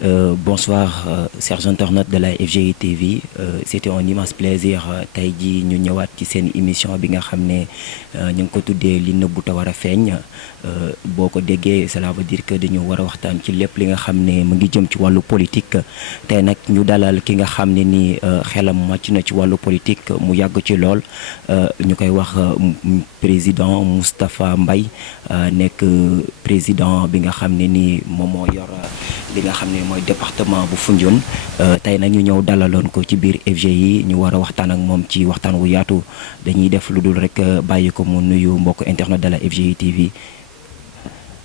Bonsoir, chers internautes de la FGI TV. C'était un immense plaisir tey jii ñu ñëwaat ci seen émission bi nga xam ne ñu ngi ko tuddee li nëbbu te war a feeñ boo ko déggee cela veut dire que dañu war a waxtaan ci lépp li nga xam ne mu ngi jëm ci wàllu politique. tey nag ñu dalal ki nga xam ne ni xelam màcc na ci wàllu politique mu yàgg ci lool ñu koy wax président Moustapha Mbaye nekk président bi nga xam ne ni moom moo yor li nga xam ne mooy département bu Foundiougne tey nag ñu ñëw dalaloon ko ci biir FGI ñu war a waxtaan ak moom ci waxtaan wu yaatu dañuy def lu dul rek bàyyi ko mu nuyu mbokk internet de la FGI TV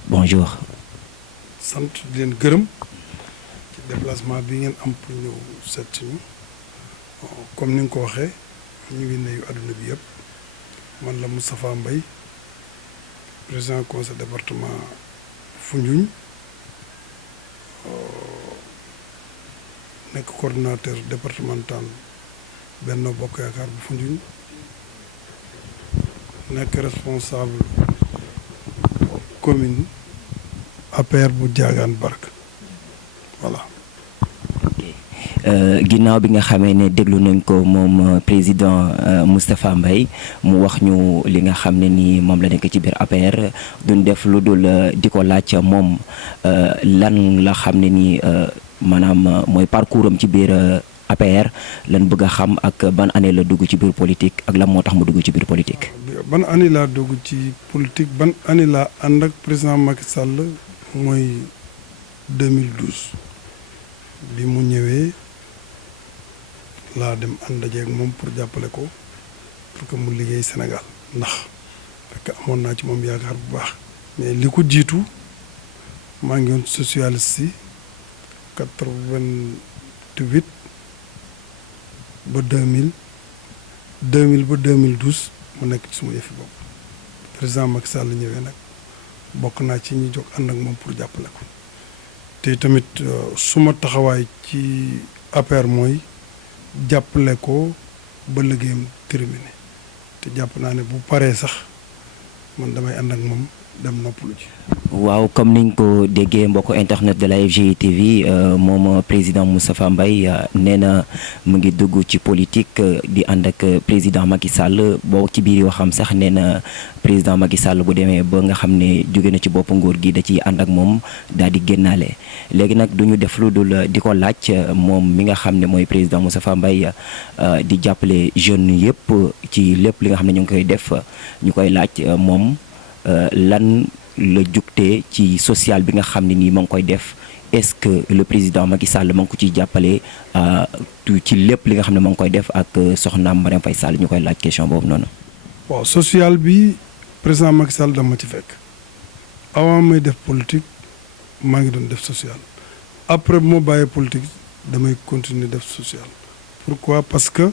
bonjour. sant di leen gërëm ci déplacement bi ngeen am pour ñëw seet si ñu comme ni nga ko waxee ñu ngi nuyu àdduna bi yëpp man la Moustapha Mbaye président conseil département Foundiougne. nekk coordinateur départemental Benno Bokk Yaakaar bu Foundiougne nekk responsable commune APR bu Diagane Barka voilà. ginnaaw bi nga xamee ne déglu nañ ko moom président Moustapha Mbaye mu wax ñu li nga xam ne ni moom la nekk ci biir APR duñ def lu dul di ko laaj moom lan la xam ne ni maanaam mooy parcours am ci biir APR lan bëgg a xam ak ban année la dugg ci biir politique ak lan moo tax mu dugg ci biir politique. ban année laa dugg ci politique ban année laa ànd ak président Macky Sall mooy 2012 bi mu ñëwee. laa dem ànd ak moom pour jàppale ko pour que mu liggéey Sénégal ndax fekk amoon naa ci moom yaakaar bu baax mais li ko jiitu maa ngi woon socialiste yi 88 ba 2000 ba 2012 mu nekk ci suma yëfi bopp président Macky Sall ñëwee nag bokk naa ci ñi jóg ànd ak moom pour jàppale ko te tamit suma taxawaay ci APR mooy jàppale ko ba liggéeyam terminé te jàpp naa ne bu paree sax man damay ànd ak moom dem noppalu ji. waaw comme niñ ko déggee mbokk internet de la FGI TV moom président Moustapha Mbaye nee na mu ngi dugg ci politique di ànd ak président Macky Sall boo ci biir yoo xam sax nee na président Macky Sall bu demee ba nga xam ne jóge na ci bopp nguur gi da ciy ànd ak moom daal di génnaale léegi nag du ñu def lu dul di ko laaj moom mi nga xam ne mooy président Moustapha Mbaye di jàppale jeunes yëpp ci lépp li nga xam ne ñu ngi koy def ñu koy laaj moom lan la jugtee ci social bi nga xam ne nii ma ngi koy def est-ce que le président Macky Sall ma ngi ko ciy jàppale ci lépp li nga xam ne ma ngi koy def ak soxnaam Marième Faye Sall ñu koy laaj question boobu noonu. waaw social bi président Macky Sall dama ci fekk avant may def politique maa ngi doon def social après bu ma bàyyee politique damay continuer def social. pourquoi parce que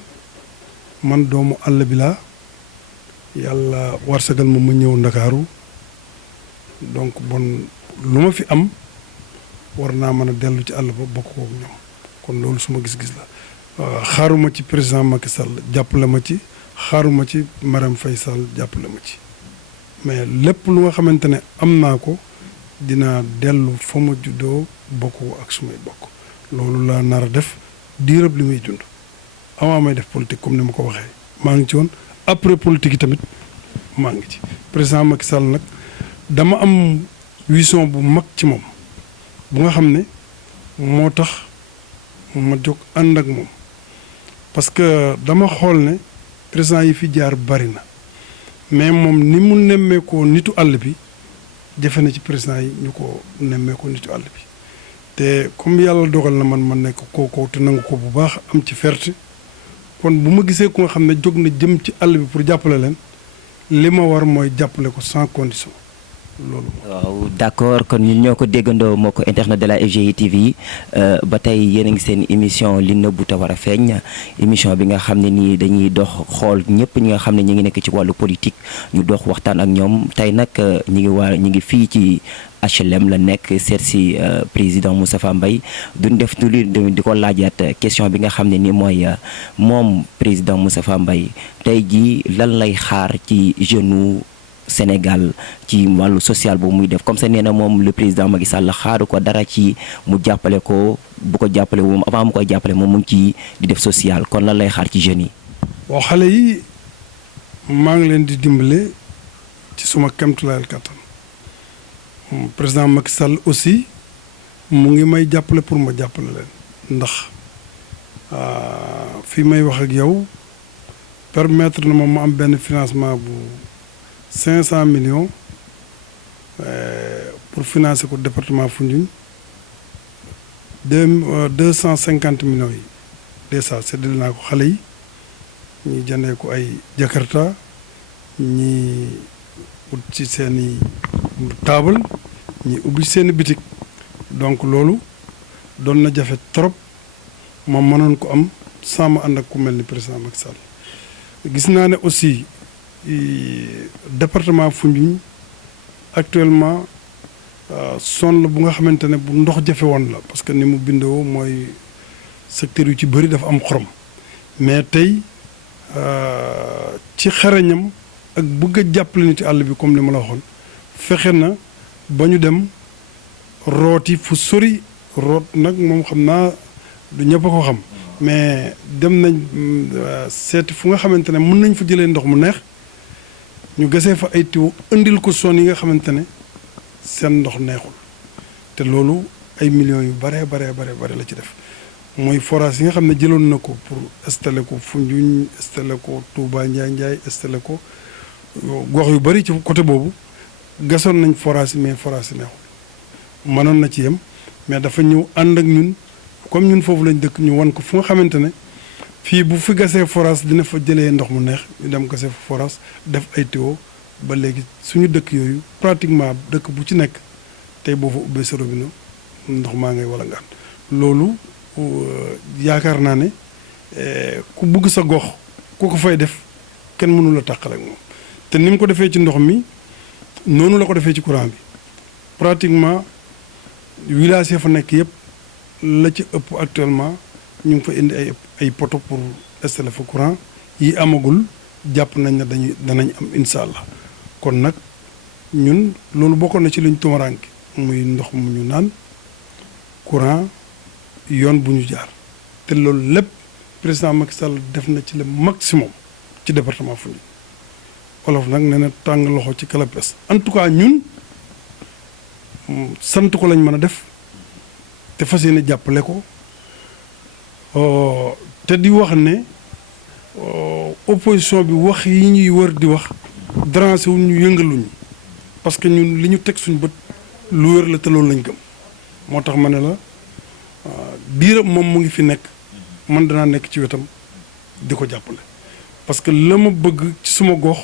man doomu àll bi laa yàlla warsagal ma ñëw Ndakaaru donc bon lu ma fi am war naa mën a dellu ci àll ba bokk kook ñoom kon loolu suma gis-gis la xaaruma ci président Macky Sall jàppale ma ci xaaruma ci Marième Faye Sall jàppale ma ci mais lépp lu nga xamante ne am naa ko dinaa dellu fa ma juddoo bokk ak sumay bokk loolu laa nar a def diirëb li muy dund avant may def politique comme ni ma ko waxee maa ngi ci woon après politique yi tamit maa ngi ci président Macky Sall nag dama am vision bu mag ci moom bu nga xam ne moo tax ma jóg ànd ak moom parce que dama xool ne président yi fi jaar bari na mais moom ni mu nemmeekoo nitu àll bi jafe na ci président yi ñu ko nemmeekoo nitu àll bi te comme yàlla dogal na man ma nekk kookoo te nangu ko bu baax am ci fierté kon bu ma gisee ku nga xam ne jóg na jëm ci àll bi pour jàppale leen li ma war mooy jàppale ko sans condition loolu. waaw d'accord kon ñun ñoo ko déggandoo moo ko internet de la FGI TV ba tey yéen a ngi seen émission li nëbbu te war a feeñ émission bi nga xam ne nii dañuy dox xool ñëpp ñi nga xam ne ñi ngi nekk ci wàllu politique ñu dox waxtaan ak ñoom tey nag ñi ngi fii ci HLM la nekk seet si président Moustapha Mbaye duñ def lu di ko laajaat question bi nga xam ne ni mooy moom président Moustapha Mbaye tey jii lan lay xaar ci jeune Sénégal ci wàllu social boobu muy def comme ça nee na moom le président Macky Sall xaaru ko dara ci mu jàppale ko bu ko jàppale moom avant mu koy jàppale moom mu ngi ci di def social kon lan lay xaar ci jeunes yi. waaw xale yi maa ngi leen di dimbale ci suma kemtulaayal kattan président Macky Sall aussi mu ngi may jàppale pour ma jàppale leen ndax fii may wax ak yow permettre na ma am benn financement bu 500 millions pour financer ko département Foundiougne 250 millions yi déjà séddale naa ko xale yi ñi jëndee ko ay Jakarta ñi ut ci seeni table ñi ubbi seeni bitik donc loolu doon na jafe trop ma mënoon ko am sans ma ànd ak ku mel ni président Macky Sall gis naa ne aussi département Foundiougne actuellement zone la bu nga xamante ne bu ndox jafe woon la parce que ni mu bindoo mooy secteur yu ci bëri dafa am xorom mais tey ci xarañam ak bëgg a jàppale nit ci àll bi comme ni ma la waxoon fexe na ba ñu dem rooti fu sori root nag moom xam naa du ñëpp a ko xam mais dem nañ seeti fu nga xamante ne mën nañ fa jëlee ndox mu neex ñu gasee fa ay tiwo indil ko zone yi nga xamante ne seen ndox neexul te loolu ay millions yu bare la ci def mooy forage yi nga xam ne jëloon na ko pour installer ko Foundiougne installer ko Touba Ndiaye installer ko gox yu bari ci côté boobu gasoon nañ forage yi mais forage yi neexul mënoon na ci yem mais dafa ñëw ànd ak ñun comme ñun foofu lañ dëkk ñu wan ko fu nga xamante ne fii bu fi gasee forage dina fa jëlee ndox mu neex ñu dem gasee fa forage def ay tuyau ba léegi suñu dëkk yooyu pratiquement dëkk bu ci nekk tey boo fa ubbee sa robinet ndox maa ngay wala ngaan loolu yaakaar naa ne ku bugg sa gox ku ko fay def kenn mënu la tàqale ak moom te ni mu ko defee ci ndox mi noonu la ko defee ci courant bi pratiquement village yi fa nekk yëpp la ci ëpp actuellement ñu ngi fa indi ay poto pour installer fa courant yi amagul jàpp nañ ne danañ am incha allah kon nag ñun loolu bokkoon na ci luñ tumaraanke muy ndox mu ñu naan courant yoon bu ñu jaar te loolu lépp président Macky Sall def na ci le maximum ci département Foundiougne wolof nag nee na tàng loxo ci kalapes en tout cas ñun sant ko lañ mën a def te fas yéene jàppale ko te di wax ne opposition bi wax yi ñuy wër di wax dérangé wu ñu yëngaluñu parce que ñun li ñu teg suñu bët lu wér la te loolu lañ gëm moo tax ma ne la diiram moom mu ngi fi nekk man danaa nekk ci wetam di ko jàppale parce que la ma bëgg ci suma gox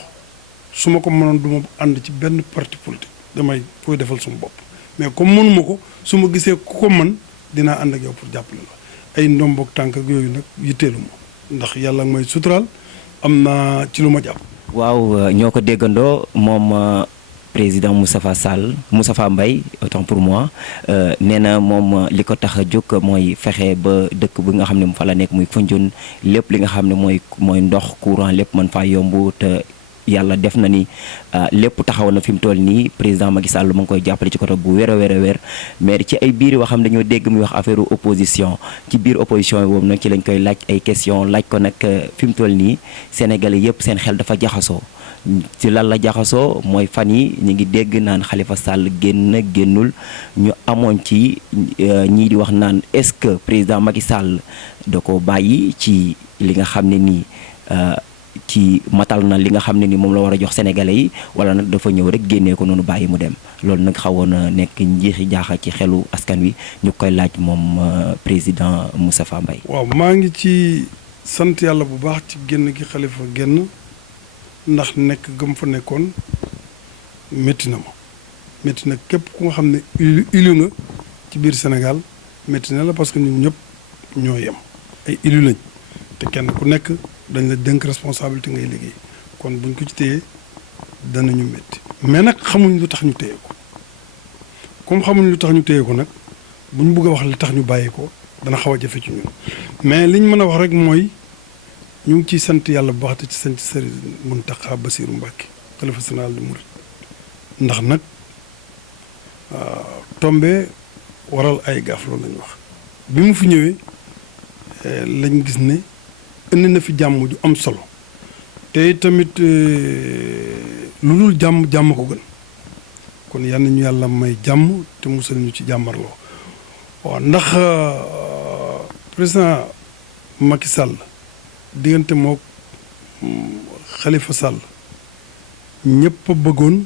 su ma ko mënoon du ma ànd ci benn parti politique damay koy defal suma bopp mais comme mënuma ko su ma gisee ku ko mën dinaa ànd ak yow pour jàppale la ay ndomboog tànk ak yooyu nag yitteelu ma ndax yàlla may suturaal am naa ci lu ma jàpp. waaw ñoo ko déggandoo moom président Moustapha Mbaye autant pour moi nee na moom li ko tax a jóg mooy fexe ba dëkk bi nga xam ne mu fa la nekk muy Foundiougne lépp li nga xam ne mooy ndox courant lépp mën faa yomb te yàlla def na ni lépp taxaw na fi mu toll nii président Macky Sall mu ngi koy jàppale ci côté bu wér a wér mais ci ay biir waxam dañoo dégg muy wax affaire opposition ci biir opposition boobu nag ci lañ koy laaj ay question laaj ko nag fi mu toll nii Sénégalais yëpp seen xel dafa jaxasoo ci lan la jaxasoo mooy fan yi ñu ngi dégg naan Khalifa Sall génnul ñu amoon ci ñii di wax naan est-ce que président Macky Sall da ko bàyyi ci li nga xam ne nii ci matal na li nga xam ne ni moom la war a jox sénégalais yi wala nag dafa ñëw rek génnee ko noonu bàyyi mu dem loolu nag xawoon na nekk njiixi jaaxa ci xelu askan wi ñu koy laaj moom président Moustapha Mbaye. waaw maa ngi ci sant yàlla bu baax ci génn gi Khalifa génn ndax nekk gëm fa nekkoon métti na ma métti na képp ku nga xam ne élu nga ci biir Sénégal métti na la parce que ñun ñëpp ñoo yem ay élu lañ te kenn ku nekk dañ la dénk responsabilité ngay liggéey kon buñ ko ci téyee danañu métti mais nag xamuñ lu tax ñu téye ko comme xamuñ lu tax ñu téye ko nag buñ bugg a wax li tax ñu bàyyi ko dana xaw a jafe ci ñun mais liñ mën a wax rek mooy ñu ngi ciy sant yàlla bu baax te ci sant Serigne Mountakha Bassirou Mbacké xalifa général des mourides ndax nag tombe waral ay gaaf loolu lañu wax bi mu fi ñëwee lañ gis ne indi na fi jàmm ju am solo te tamit lu dul jàmm jàmm ko gën kon yal nañu yàlla may jàmm te musal ñu ci jàmmarloo waaw ndax président Macky Sall diggante moo Khalifa Sall ñëpp a bëggoon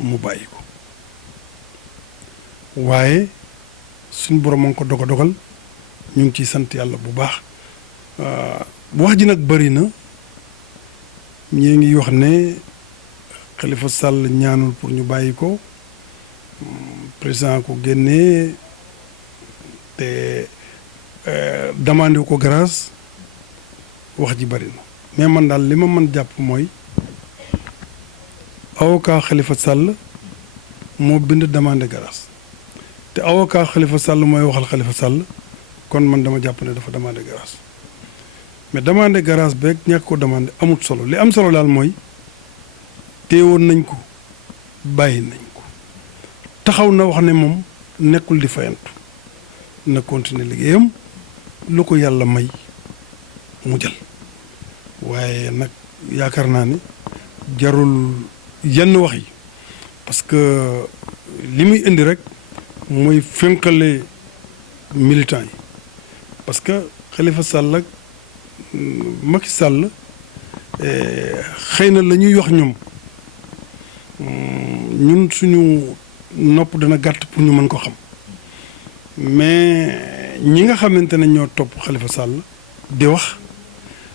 mu bàyyi ko waaye suñ borom a ngi ko dogal ñu ngi ciy sant yàlla bu baax wax ji nag bëri na ñii ngi wax ne Khalifa Sall ñaanul pour ñu bàyyi ko président ko génnee te demandé ko grâce wax ji bëri na mais man daal li ma mën jàpp mooy avocat Khalifa Sall moo bind demandé grâce te avocat Khalifa Sall mooy waxal Khalifa Sall kon man dama jàpp ne dafa demandé grâce mais demandé grâce beeg ñàkk ko demandé amut solo li am solo daal mooy téewoon nañ ko bàyyi nañ ko taxaw na wax ne moom nekkul di fayantu na continuer liggéeyam lu ko yàlla may mu jël waaye nag yaakaar naa ne jarul yenn wax yi parce que li muy indi rek mooy fénqale militant yi parce que Khalifa Sall ak Macky Sall xëy na la ñuy wax ñoom ñun suñu nopp dana gàtt pour ñu mën ko xam mais ñi nga xamante ne ñoo topp Khalifa Sall di wax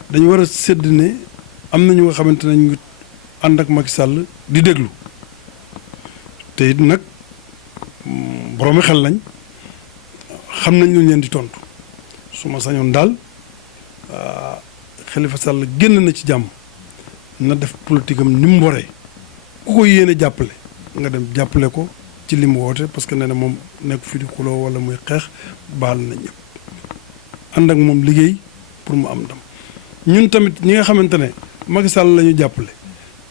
dañu war a sédd ne am na ñu nga xamante ne ñu ànd ak Macky Sall di déglu te it nag boroomi xel lañ xam nañ lu leen di tontu su ma sañoon daal Khalifa Sall génn na ci jàmm na def politique am ni mu waree ku ko yéene jàppale nga dem jàppale ko ci li mu woote parce que nee na moom nekk fi di xuloo wala muy xeex baal na ñëpp ànd ak moom liggéey pour mu am ndam ñun tamit ñi nga xamante ne Macky Sall la ñu jàppale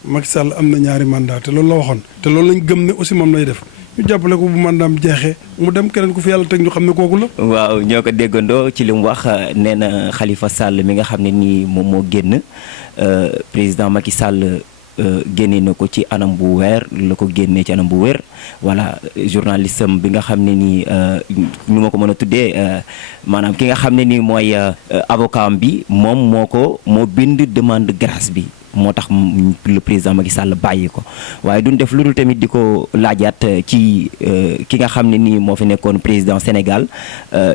Macky Sall am na ñaari mandat te loolu la waxoon te loolu lañ gëm ne aussi moom lay def ñu jàppale ko bu mandaam jeexee mu dem keneen ku fi yàlla teg ñu xam ne kooku la. waaw ñoo ko déggandoo ci li mu wax nee na Khalifa Sall mi nga xam ne nii moom moo génn président Macky Sall génne na ko ci anam bu weer la ko génnee ci anam bu wér voilà journaliste am bi nga xam ne nii ñu ma ko mën a tuddee maanaam ki nga xam ne nii mooy avocat am bi moom moo bind demande grâce bi. moo tax le président Macky Sall bàyyi ko waaye duñ def lu dul tamit di ko laajaat ci ki nga xam ne nii moo fi nekkoon président Sénégal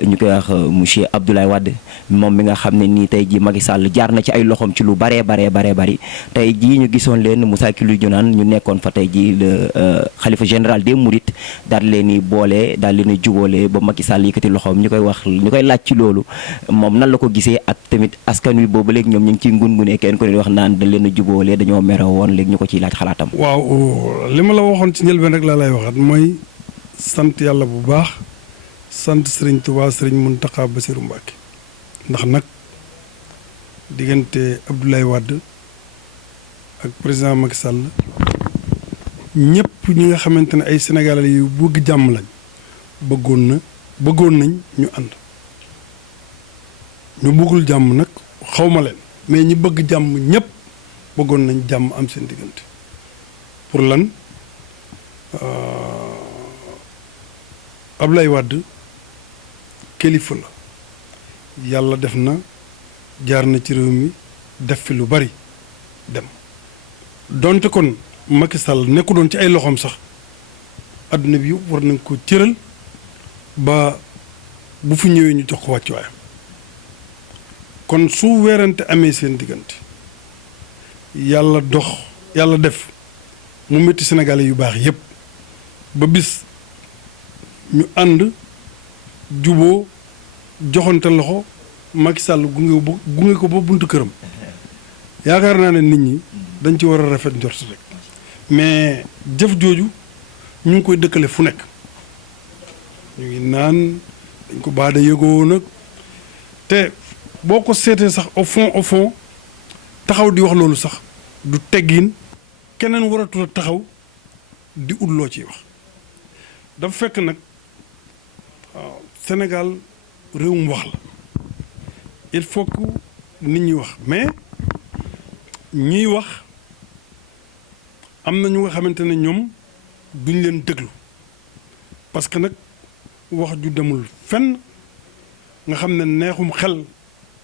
ñu koy wax monsieur Abdoulaye Wade moom mi nga xam ne nii tey jii Macky Sall jaar na ci ay loxoom ci lu baree bari tey jii ñu gisoon leen Moussa Kilu Jonaan ñu nekkoon fa tey jii le xalifa général des Mourides daal leen di boole daal leen di jubóole ba Macky Sall yëkkati loxoom ñu koy laaj ci loolu moom nan la ko gisee ak tamit askan wi boobu léegi ñoom ñu ngi ciy ngun-ngunee kenn ko ne wax naan dañ leen jubóole dañoo mere woon léegi ñu ko ciy laaj xalaatam. waaw li ma la waxoon ci njëlbeen rek laa lay waxaat mooy sant yàlla bu baax sant Serigne Touba Serigne Mountakha Bassirou Mbacké ndax nag diggante Abdoulaye Wade ak président Macky Sall ñëpp ñi nga xamante ne ay Sénégalais yu bëgg jàmm lañ bëggoon nañ ñu ànd ñu bëggul jàmm nag xawma leen mais ñi bëgg jàmm ñëpp. bëggoon nañ jàmm am seen diggante pour lan Ablaye Wade kilifa la yàlla def na jaar na ci réew mi def fi lu bari dem donte kon Macky Sall nekku doon ci ay loxoom sax adduna bi war nañ ko cëral ba bu fi ñëwee ñu jox ko wàccuwaayam kon su weerante amee seen diggante yàlla def mu métti Sénégalais yu baax yépp ba bis ñu ànd juboo joxante loxo Macky Sall gunge ko ba buntu këram yaakaar naa ne nit ñi dañ ci war a rafet njort rek mais jëf jooju ñu ngi koy dëkkale fu nekk ñu ngi naan dañ ko baada yëgoo nag te boo ko seetee sax au fond taxaw di wax loolu sax du teggin keneen waratul a taxaw di ut loo ciy wax dafa fekk nag waaw Sénégal réewum wax la il faut que nit ñi wax mais ñiy wax am na ñu nga xamante ne ñoom duñ leen déglu parce que nag wax ju demul fenn nga xam ne neexum xel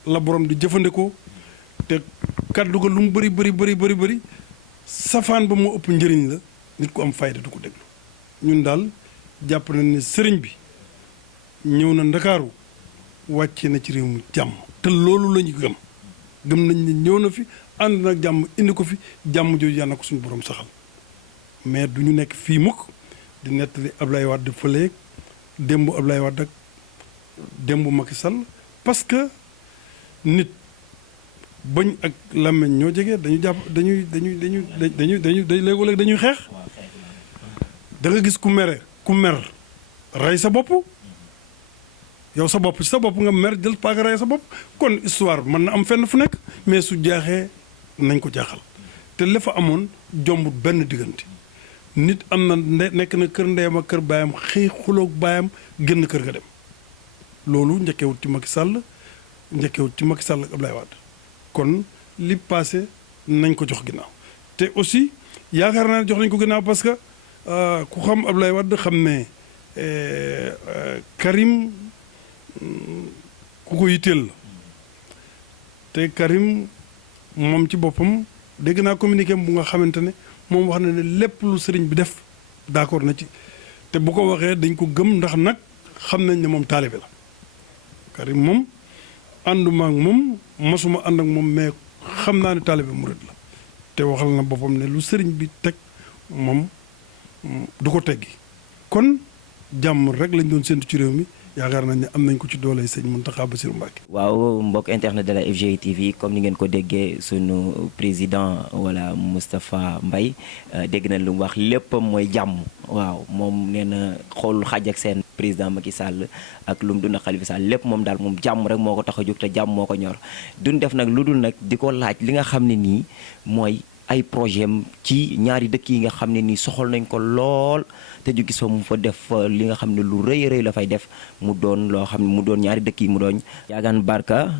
la borom di jëfandikoo te kàddu ga lu mu bëri safaan ba moo ëpp njëriñ la nit ku am fayda du ko déglu ñun daal jàpp nañ ne sëriñ bi ñëw na ndakaaru wàcce na ci réew mi jàmm te loolu la ñu gëm nañ ne ñëw na fi ànd nag jàmm indi ko fi jàmm jooju yàlla na ko suñu borom saxal mais du ñu nekk fii mukk di nettali Ablaye Wade fële démb Ablaye Wade ak démb Macky Sall parce que nit bañ ak làmmeñ ñoo jege dañu jàpp dañuy léeg-léeg dañuy xeex da nga gis ku mer rey sa bopp yow sa bopp ci sa bopp nga mer jël paaka rey sa bopp kon histoire mën na am fenn fu nekk mais su jaaxee nañ ko jaaxal te la fa amoon jombut benn diggante nit am na nekk na kër ndeyam ak kër baayam xëy xuloog baayam génn kër ga dem loolu njëkkewut ci Macky Sall ak Ablaye Wade kon li passé nañ ko jox ginnaaw te aussi yaakaar naa jox nañ ko ginnaaw parce que ku xam Ablaye Wade xam ne Karim ku ko yitteel la te Karim moom ci boppam dégg naa communiqué bu nga xamante ne moom wax na ne lépp lu sëriñ bi def d'accord na ci te bu ko waxee dañ ko gëm ndax nag xam nañ ne moom taalibe la Karim moom ànduma ak moom masuma ànd ak moom mais xam naa ne taalibe murid la te waxal na boppam ne lu sëriñ bi teg moom du ko teggi kon jàmm rek lañ doon séntu ci réew mi yaakaar nañ ne am nañ ko ci doole sëñ Mountakha Bassirou Mbacké. waaw mbokk internet de la FGI TV comme ni ngeen ko déggee sunu président wala Moustapha Mbaye dégg nañ lu mu wax lépp mooy jàmm waaw moom nee na xool xaaj ak seen président Macky Sall ak lu mu dund Khalifa Sall lépp moom daal moom jàmm rek moo ko tax a jóg te jàmm moo ko ñor duñ def nag lu dul nag di ko laaj li nga xam ne nii mooy ay projet am ci ñaari dëkk yi nga xam ne nii soxal nañ ko lool te ñu gis fa mu fa def li nga xam ne lu rëy a rëy la fay def mu doon loo xam ne mu doon ñaari dëkk yi mu doon Diagane Barka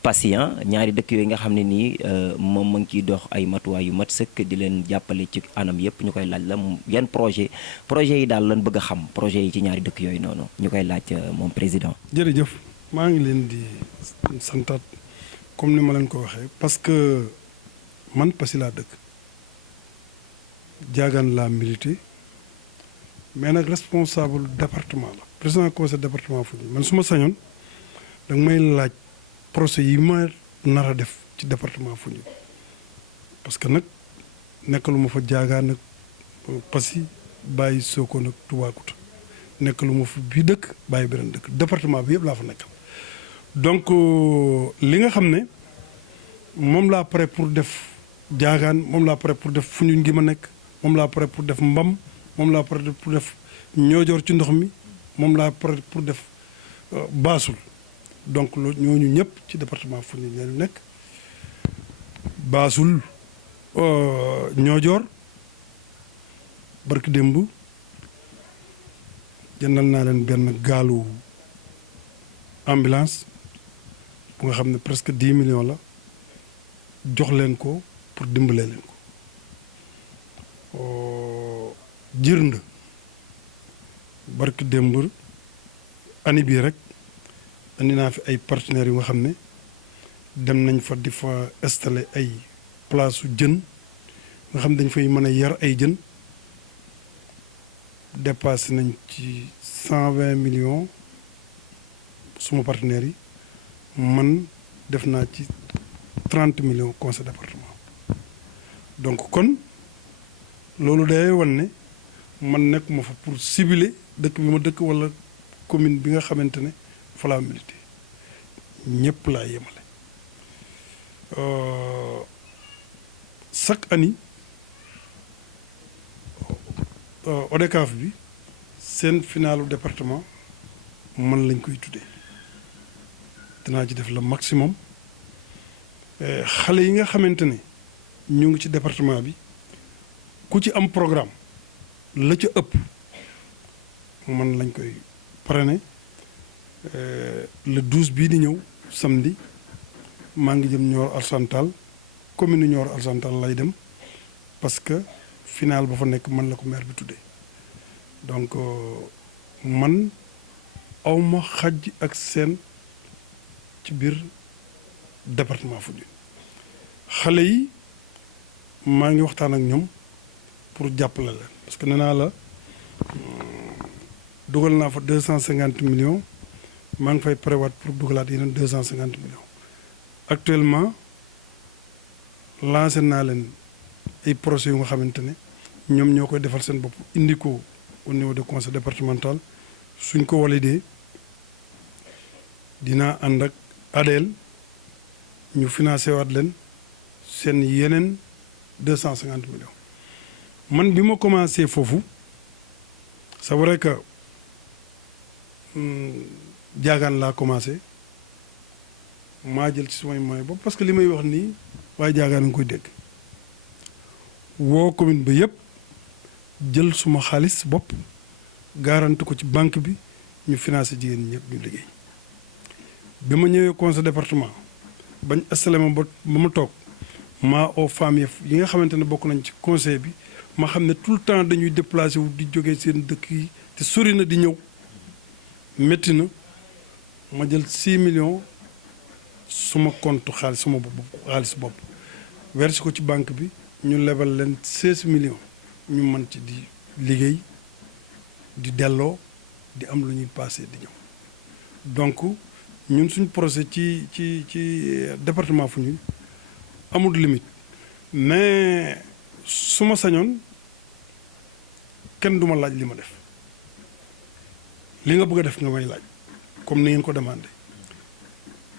Patient ñaari dëkk yooyu nga xam ne nii moom ma ngi ciy dox ay matuwaay yu mat sëkk di leen jàppale ci anam yëpp ñu koy laaj la yan projet yi daal lan bëgg a xam projet yi ci ñaari dëkk yooyu noonu ñu koy laaj moom président. jërëjëf maa ngi leen di santaat comme ni ma leen ko waxee parce que man Passy laa dëkk Diagane laa milité mais nag responsable département la président conseil département Foundiougne man su ma sañoon danga may laaj procès yi ma nar a def ci département Foundiougne parce que nag nekkalu ma fa Diagane nag Passy bàyyi Sokone nag Toubacouta nekkalu ma fa bii dëkk bàyyi beneen dëkk département bi yëpp laa fa nekkal donc li nga xam ne moom laa pare pour def Diagane moom laa pare pour def Foundiougne gi ma nekk moom laa pare pour def Mbam moom laa pare pour def Niodior ci ndox mi moom laa pare pour def Bassoul donc loolu ñooñu ñëpp ci département Foundiougne lañu nekk Bassoul Niodior barki démb jëndal naa leen benn gaalu ambulance bu nga xam ne presque 10 millions la jox leen ko pour dimbalee leen ko Jirnda barki démb année bii rek andi naa fi ay partenaires yu nga xam ne dem nañ fa di fa installer ay place su jën nga xam dañ fay mën a yar ay jën dépassé nañ ci 120 millions suma partenaires yi man def naa ci 30 millions conseil département donc kon loolu day wan ne man nekk ma fa pour cibler dëkk bi ma dëkk wala commune bi nga xamante ne fa laa milité ñëpp laa yemale chaque année ODCAV bi seen finalu département man lañ koy tuddee dinaa ci def le maximum xale yi nga xamante ne ñu ngi ci département bi ku ci am programme la ca ëpp man lañ koy parrainé le 12 bii di ñëw samedi maa ngi jëm Nioro Alassane Tall commune Nioro Alassane Tall lay dem parce que final ba fa nekk man la ko maire bi tuddee donc man awma xaj ak seen ci biir département Foundiougne xale yi maa ngi waxtaan ak ñoom pour jàppale leen parce que nee naa la dugal naa fa 250 millions maa ngi fay prévoir pour dugalaat yeneen 250 millions actuellement lancé naa leen ay projets yu nga xamante ne ñoom ñoo koy defal seen bopp indi ko au niveau du conseil départemental suñ ko validé dinaa ànd ak ADEL ñu financé waat leen seen yeneen 250 millions man bi ma commencé foofu c'est vrai que jaagaan laa commencé maa jël ci sumay moyens bopp parce que li may wax nii waaye jaagaan nga koy dégg woo commune ba yëpp jël suma xaalis bopp garanti ko ci banque bi ñu financé jigéen ñi ñëpp ñu liggéey bi ma ñëwee conseil département bañ installé ma ba ma toog maa aux femmes yi nga xamante ne bokk nañ ci conseil bi ma xam ne tout le temps dañuy déplacé wu di jógee seen dëkk yi te sori na di ñëw métti na ma jël 6 millions suma compte xaalis suma xaalis bopp versé ko ci banque bi ñu lebal leen 16 millions ñu mën ci di liggéey di delloo di am lu ñuy passé di ñëw donc ñun suñ projet ci département Foundiougne amul limite mais su ma sañoon kenn du ma laaj li ma def li nga bëgg a def nga may laaj comme ni ngeen ko demandé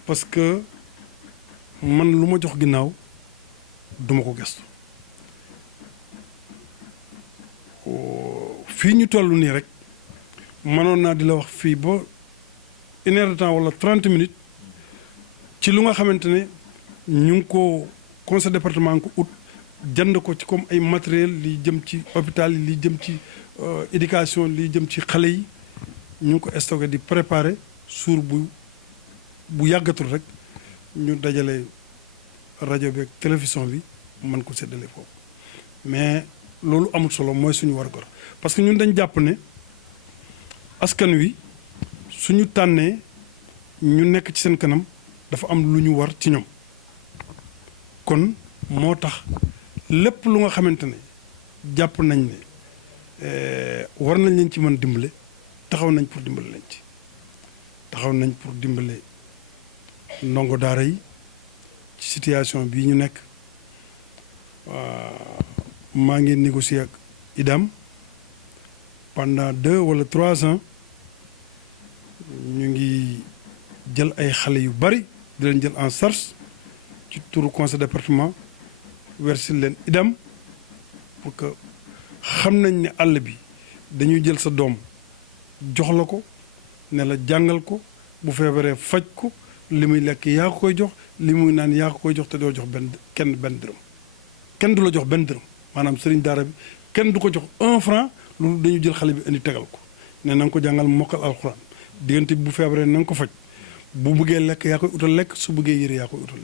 parce que man lu ma jox ginnaaw duma ko gestu fii ñu toll nii rek mënoon naa di la wax fii ba 1 heure de temps wala 30 minutes ci lu nga xamante ne ñu ngi ko conseil département ko ut jënd ko ci comme ay matériel li jëm ci hôpital yi li jëm ci éducation li jëm ci xale yi ñu ngi ko stocké di préparer suur bu yàggatul rek ñu dajale rajo bi ak télévision bi mën ko séddale foofu mais loolu amul solo mooy suñu war-gar parce que ñun dañ jàpp ne askan wi suñu tànnee ñu nekk ci seen kanam dafa am lu ñu war ci ñoom kon moo tax lépp lu nga xamante ne jàpp nañ ne war nañ leen ci mën dimbale taxaw nañ pour dimbale leen ci taxaw nañ pour dimbale ndongo daara yi ci situation bii ñu nekk maa ngi négocier ak IDAM pendant 2 wala 3 ans ñu ngi jël ay xale yu bari di leen jël en charge ci turu conseil département wersil leen IDAM pour que xam nañ ne àll bi dañuy jël sa doom jox la ko ne la jàngal ko bu feebaree faj ko li muy lekk yaa ko koy jox li muy naan yaa ko koy jox te doo jox benn dërëm kenn du la jox benn dërëm maanaam sëriñ daara bi kenn du ko jox 1 franc loolu dañu jël xale bi indi tegal ko ne na nga ko jàngal mokkal alxuraan diggante bi bu feebaree na nga ko faj bu bëggee lekk yaa koy utal lekk su bëggee yëre yaa koy utal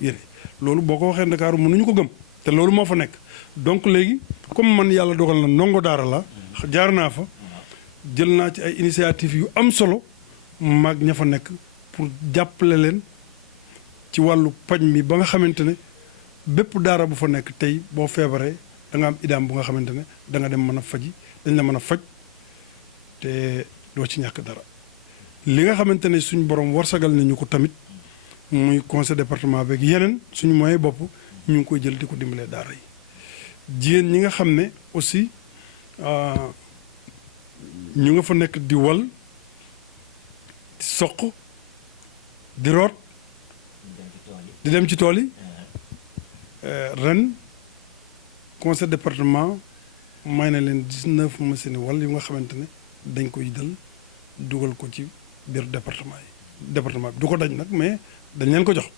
yëre loolu boo ko waxee Ndakaaru mënuñu ko gëm te loolu moo fa nekk donc léegi comme man yàlla dogal na ndongo daara la jaar naa fa jël naa ci ay initiative yu am solo mag ña fa nekk pour jàppale leen ci wàllu paj mi ba nga xamante ne bépp daara bu fa nekk tey boo feebaree da nga am IDAM bu nga xamante ne da nga dem mën a faji dañ la mën a faj te doo ci ñàkk dara li nga xamante ne suñu borom warsagal nañu ko tamit muy conseil département beeg yeneen suñu moyen bopp ñu ngi koy jël di ko dimbalee daara yi jigéen ñi nga xam ne aussi ñu nga fa nekk di wal di soq di root di dem ci tool yi ren conseil département may na leen 19 machines wal yu nga xamante ne dañ koy jël dugal ko ci biir département bi du ko daj nag mais dañ leen ko jox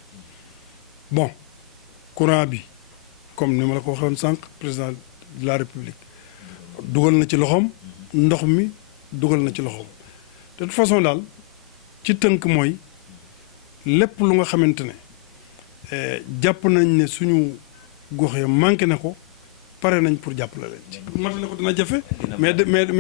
bon courant bi comme ni ma la ko waxoon sànq président de la république dugal na ci loxoom ndox mi dugal na ci loxoom de toute façon daal ci tënk mooy lépp lu nga xamante ne jàpp nañ ne suñu gox ya manqué na ko pare nañ pour jàppale leen ci. matale ko dina jafe. mais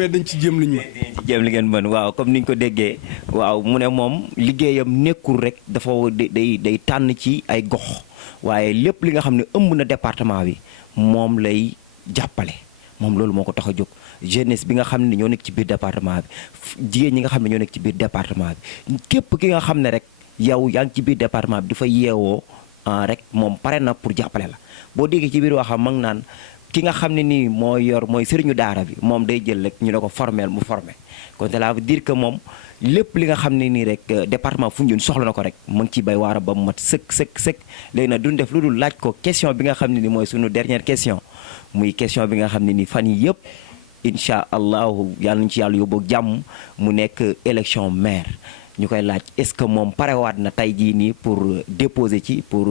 dañ ci jéem li ñu mën. dañ ci jéem li ngeen mën waaw comme ni ñu ko déggee waaw mu ne moom liggéeyam nekkul rek dafa day tànn ci ay gox waaye lépp li nga xam ne ëmb na département bi moom lay jàppale moom loolu moo ko tax a jóg. jeunesse bi nga xam ne ñoo nekk ci biir département bi jigéen ñi nga xam ne ñoo nekk ci biir département bi képp ki nga xam ne rek yow yaa ngi ci biir département bi dafa yeewoo rek moom pare na pour jàppale la boo déggee ci biir waxam mag naan ki nga xam ne nii mooy sëriñu daara bi moom day jël rek ñu ne ko formel mu formé kon cela veut dire que moom lépp li nga xam ne nii rek département Foundiougne soxla na ko rek mu ngi ciy bay waara ba mu mat sëkk léegi nag duñ def lu dul laaj ko question bi nga xam ne ni mooy suñu dernière question muy question bi nga xam ne ni fan yi yëpp incha allahu yàlla nañu ci yàlla yóbbu jàmm mu nekk élection maire ñu koy laaj est-ce que moom parewaat na tey jii nii pour déposer ci pour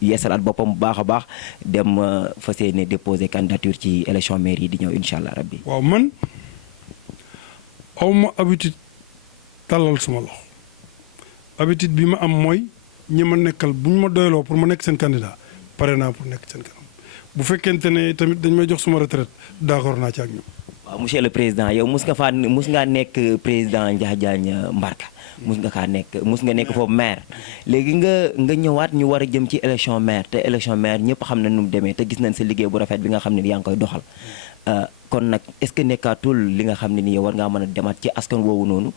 yeesalaat boppam bu baax a baax dem fas yéene déposer candidature ci élection maire yi di ñëw incha allah rabbi. waaw man aw ma habitude tàllal suma loxo habitude bi ma am mooy ñi ma nekkal bu ñu ma doyloo pour ma nekk seen candidat pare naa pour nekk seen kanam bu fekkente ne tamit dañ may jox suma retraite d'accord naa ci ak ñoom. waaw monsieur le président yow mus ngaa nekk président Ndiadiagne Mbarka mus nga nekk foofu maire léegi nga ñëwaat ñu war a jëm ci élection maire te élection maire ñëpp xam na nu mu demee te gis nañ sa liggéey bu rafet bi nga xam ne yaa ngi koy doxal kon nag est-ce que nekkaatul li nga xam ne nii war ngaa mën a demaat ci askan woowu noonu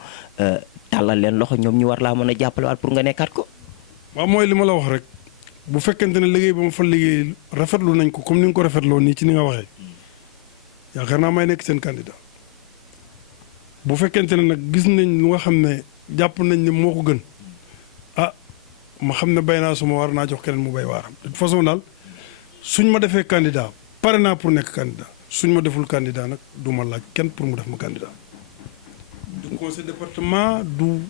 tàllal leen loxo ñoom ñu war laa mën a jàppalewaat pour nga nekkaat ko. waaw mooy li ma la wax rek bu fekkente ne liggéey ba ma fa liggéey rafetlu nañ ko comme ni nga ko rafetloo nii ci ni nga waxee. yaakaar naa may nekk seen candidat bu fekkente ne nag gis nañ lu nga xam ne jàpp nañ ne moo ko gën ma xam ne bay naa suma war naa jox keneen mu bay waaram de toute façon daal suñ ma defee candidat pare naa pour nekk candidat suñ ma deful candidat nag du ma laaj kenn pour mu def ma candidat du conseil département du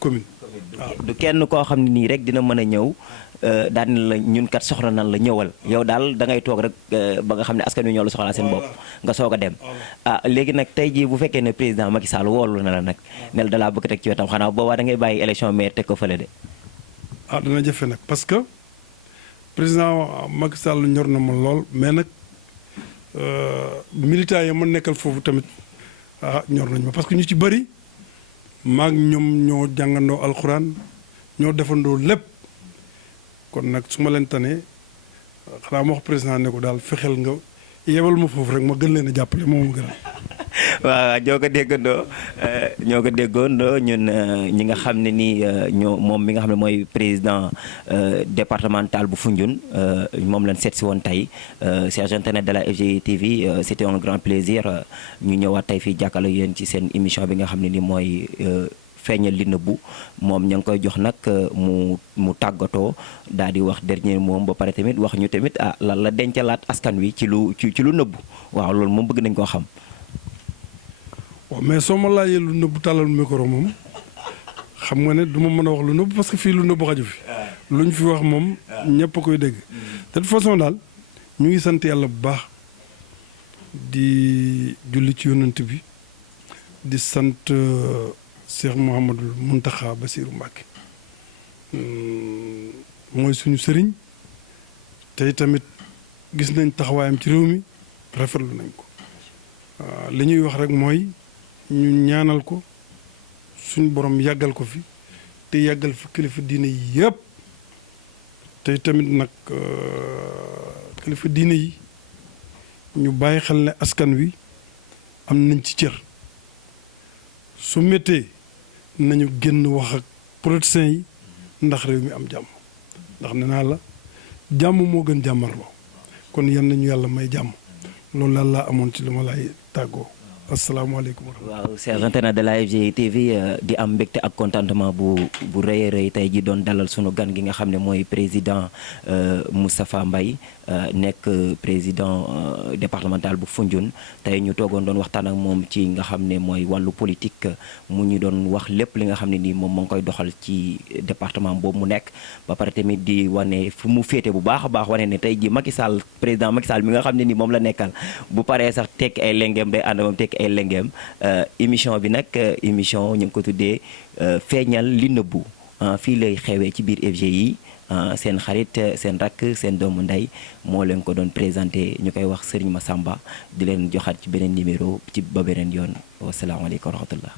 commune. waaw du kenn koo xam ne nii rek dina mën a ñëw daan la ñun kat soxla nan la ñëwal yow daal da ngay toog rek ba nga xam ne askan wi ñoo la soxlaa seen bopp nga soog a dem léegi nag tey jii bu fekkee ne président Macky Sall woolu na la nag nel dalaa bëgg teg ci wetam xanaa boobaa da ngay bàyyi élection maire teg ko fële de. dana jafe nag parce que président Macky Sall ñor na ma lool mais nag militants yi ma nekkal foofu tamit ñor nañ ma parce que ñu ci bëri maag ñoom ñoo jàngandoo alxuraan ñoo defandoo lépp kon nag su ma leen tanee xanaa ma wax président ne ko daal fexeel nga yebal ma foofu rek ma gën leen a jàppale moom gën a. waaw ñoo ko déggandoo ñun ñi nga xam ne nii moom mi nga xam ne mooy président départemental bu Foundiougne moom lañ seet si woon tey chers internautes de la FGI TV c'était un grand plaisir ñu ñëwaat tey fii jàkkaarloo yéen ci seen émission bi nga xam ne ni mooy feeñal li nëbbu moom ña ngi koy jox nag mu tàggatoo daal di wax dernier moom ba pare tamit wax ñu tamit lan la dencalaat askan wi ci lu nëbbu waaw loolu moom bëgg nañ koo xam. waaw mais soo ma laajee lu nëbbu tàllal micro moom xam nga ne du ma mën a wax lu nëbbu parce que fii lu nëbbu xaju fi luñ fi wax moom ñëpp a koy dégg de toute façon daal ñu ngi sant yàlla bu baax di julli ci yonent bi di sant Cheikh Mouhamadul Mountakha Bassirou Mbacké mooy suñu sëriñ tey tamit gis nañ taxawaayam ci réew mi rafetlu nañ ko li ñuy wax rek mooy ñu ñaanal ko suñ borom yàggal ko fi te yàggal fi kilifa diine yi yëpp tey tamit nag kilifa diine yi ñu bàyyi xel ne askan wi am nañ ci cër su méttee nañu génn wax ak politiciens yi ndax réew mi am jàmm ndax nee naa la jàmm moo gën jàmmarloo kon yan nañu yàlla may jàmm loolu daal laa amoon ci li ma lay tàggoo. asalaamaaleykum. waaw chers internautes de la FGI TV di am mbégte ak contentement bu rëy a rëy tey ji doon dalal sunu gan gi nga xam ne mooy président Moustapha Mbaye nekk président départemental bu Foundiougne tey ñu toogoon doon waxtaan ak moom ci nga xam ne mooy wàllu politique mu ñu doon wax lépp li nga xam ne nii moom moo ngi koy doxal ci département boobu mu nekk ba pare tamit di wane fu mu féete bu baax a baax wane ne tey ji Macky Sall président Macky Sall mi nga xam ne nii moom la nekkal bu paree sax tekki ay lengeem day ànd moom tekki ay lengeem émission bi nag émission ñu ngi ko tuddee feeñal li nëbbu fii lay xewee ci biir FGI seen xarit seen rakk seen doomu ndey moo leen ko doon présenté ñu koy wax Serigne Massamba di leen joxaat ci beneen numéro ci ba beneen yoon wasalaamaaleykum wa rahmatullah